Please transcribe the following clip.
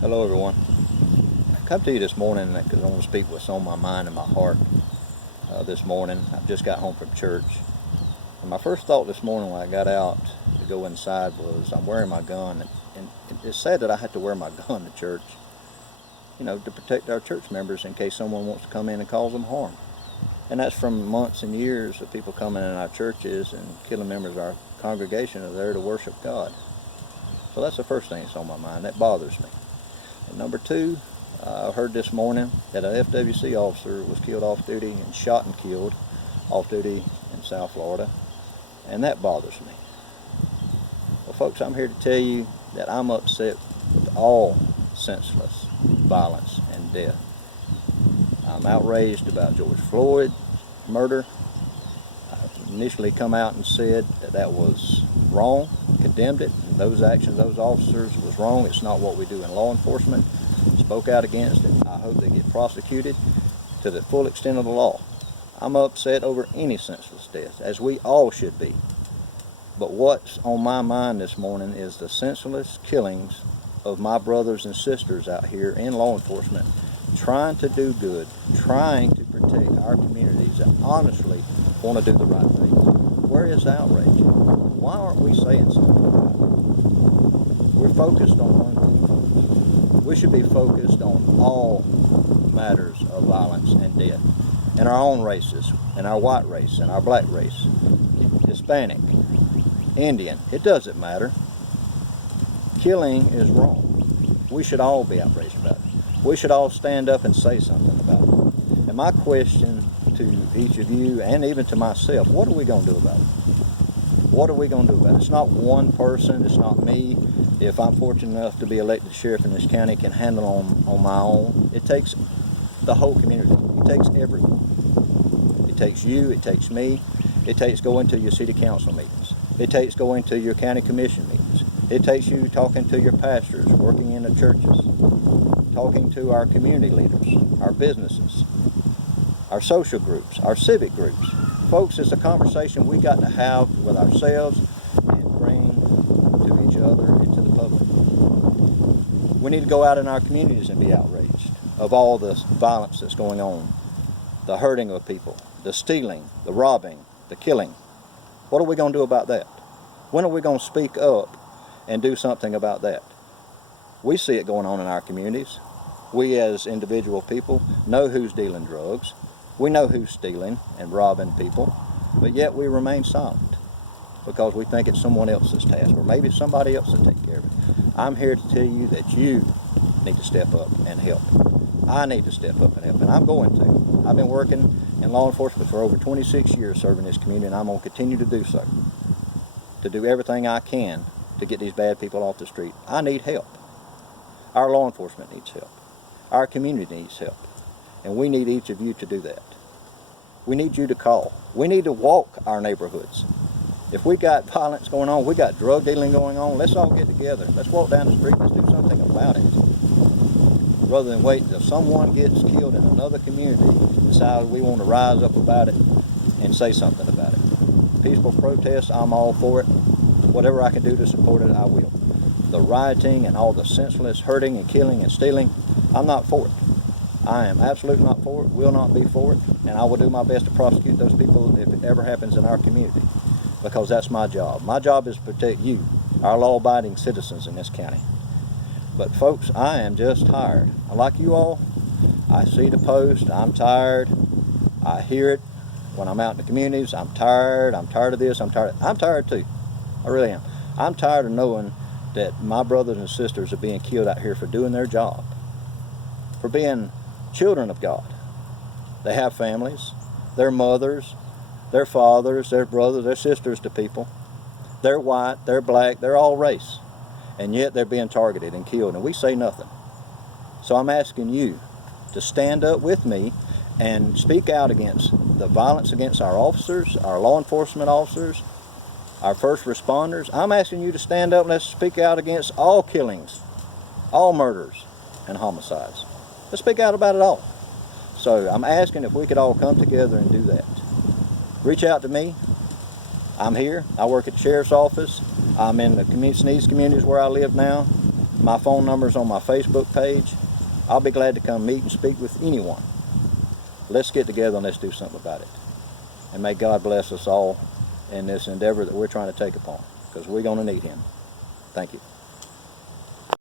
Hello everyone. I come to you this morning because I want to speak what's on my mind and my heart this morning. I've just got home from church. And my first thought this morning when I got out to go inside was I'm wearing my gun. And it's sad that I have to wear my gun to church, to protect our church members in case someone wants to come in and cause them harm. And that's from months and years of people coming in our churches and killing members of our congregation are there to worship God. So that's the first thing that's on my mind. That bothers me. And number two, I heard this morning that a FWC officer was killed off duty and shot and killed off duty in South Florida, and that bothers me. Well, folks, I'm here to tell you that I'm upset with all senseless violence and death. I'm outraged about George Floyd's murder. I initially come out and said that was wrong, condemned it, and those actions, those officers was wrong. It's not what we do in law enforcement. Spoke out against it. I hope they get prosecuted to the full extent of the law. I'm upset over any senseless death, as we all should be. But what's on my mind this morning is the senseless killings of my brothers and sisters out here in law enforcement, trying to do good, trying to protect our communities that honestly want to do the right thing. Where is the outrage? Why aren't we saying something about it? We're focused on one thing, folks. We should be focused on all matters of violence and death in our own races, in our white race, in our black race, Hispanic, Indian. It doesn't matter. Killing is wrong. We should all be outraged about it. We should all stand up and say something about it. And my question to each of you, and even to myself, what are we going to do about it? What are we going to do about it? It's not one person. It's not me. If I'm fortunate enough to be elected sheriff in this county, can handle on my own. It takes the whole community. It takes everyone. It takes you. It takes me. It takes going to your city council meetings. It takes going to your county commission meetings. It takes you talking to your pastors, working in the churches, talking to our community leaders, our businesses, our social groups, our civic groups. Folks, it's a conversation we got to have with ourselves and bring to each other and to the public. We need to go out in our communities and be outraged of all the violence that's going on, the hurting of people, the stealing, the robbing, the killing. What are we going to do about that? When are we going to speak up and do something about that? We see it going on in our communities. We as individual people know who's dealing drugs. We know who's stealing and robbing people, but yet we remain silent because we think it's someone else's task, or maybe somebody else will take care of it. I'm here to tell you that you need to step up and help. I need to step up and help, and I'm going to. I've been working in law enforcement for over 26 years serving this community, and I'm going to continue to do so, to do everything I can to get these bad people off the street. I need help. Our law enforcement needs help. Our community needs help. And we need each of you to do that. We need you to call. We need to walk our neighborhoods. If we got violence going on, we got drug dealing going on, let's all get together. Let's walk down the street. Let's do something about it. Rather than wait until someone gets killed in another community, decide we want to rise up about it and say something about it. Peaceful protests, I'm all for it. Whatever I can do to support it, I will. The rioting and all the senseless hurting and killing and stealing, I'm not for it. I am absolutely not for it, will not be for it, and I will do my best to prosecute those people if it ever happens in our community, because that's my job. My job is to protect you, our law-abiding citizens in this county. But folks, I am just tired. Like you all, I see the post, I'm tired, I hear it when I'm out in the communities, I'm tired of this, I'm tired too, I really am. I'm tired of knowing that my brothers and sisters are being killed out here for doing their job, for being children of God. They have families, their mothers, their fathers, their brothers, their sisters to people. They're white, they're black, they're all race. And yet they're being targeted and killed, and we say nothing. So I'm asking you to stand up with me and speak out against the violence against our officers, our law enforcement officers, our first responders. I'm asking you to stand up and let's speak out against all killings, all murders and homicides. Let's speak out about it all. So I'm asking if we could all come together and do that. Reach out to me. I'm here. I work at the sheriff's office. I'm in the community, communities where I live now. My phone number's on my Facebook page. I'll be glad to come meet and speak with anyone. Let's get together and let's do something about it. And may God bless us all in this endeavor that we're trying to take upon, because we're going to need Him. Thank you.